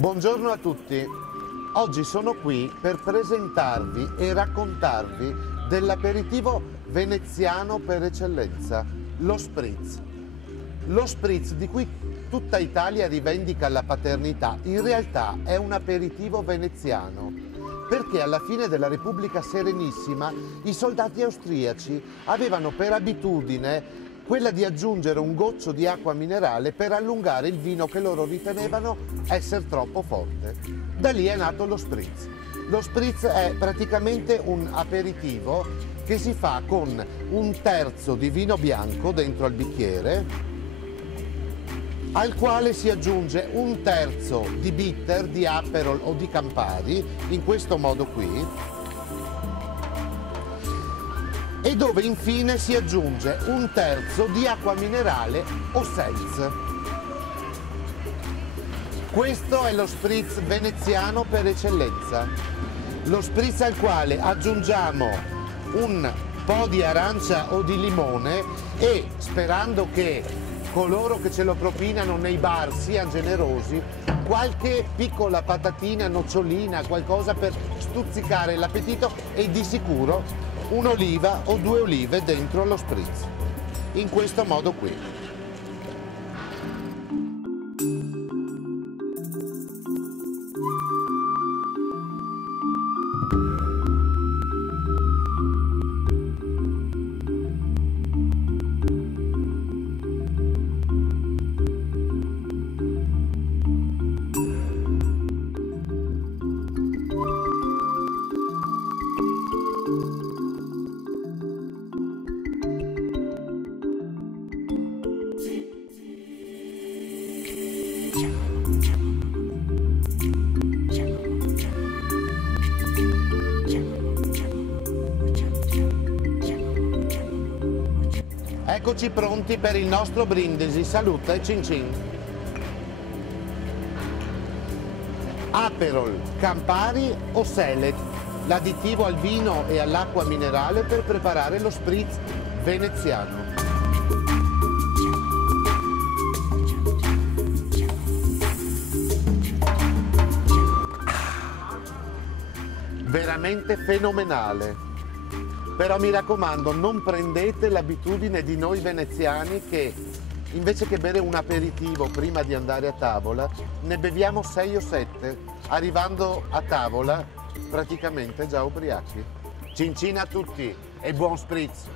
Buongiorno a tutti, oggi sono qui per presentarvi e raccontarvi dell'aperitivo veneziano per eccellenza, lo Spritz. Lo Spritz di cui tutta Italia rivendica la paternità, in realtà è un aperitivo veneziano, perché alla fine della Repubblica Serenissima i soldati austriaci avevano per abitudine quella di aggiungere un goccio di acqua minerale per allungare il vino che loro ritenevano essere troppo forte. Da lì è nato lo Spritz. Lo Spritz è praticamente un aperitivo che si fa con un terzo di vino bianco dentro al bicchiere, al quale si aggiunge un terzo di bitter, di Aperol o di Campari, in questo modo qui, e dove infine si aggiunge un terzo di acqua minerale o seltz. Questo è lo Spritz veneziano per eccellenza. Lo Spritz al quale aggiungiamo un po' di arancia o di limone e, sperando che coloro che ce lo propinano nei bar siano generosi, qualche piccola patatina, nocciolina, qualcosa per stuzzicare l'appetito e di sicuro un'oliva o due olive dentro lo Spritz, in questo modo qui. Eccoci pronti per il nostro brindisi, salute e cin cin. Aperol, Campari o Select, l'additivo al vino e all'acqua minerale per preparare lo Spritz veneziano. Veramente fenomenale. Però mi raccomando, non prendete l'abitudine di noi veneziani che invece che bere un aperitivo prima di andare a tavola, ne beviamo 6 o 7, arrivando a tavola praticamente già ubriachi. Cin cin a tutti e buon Spritz!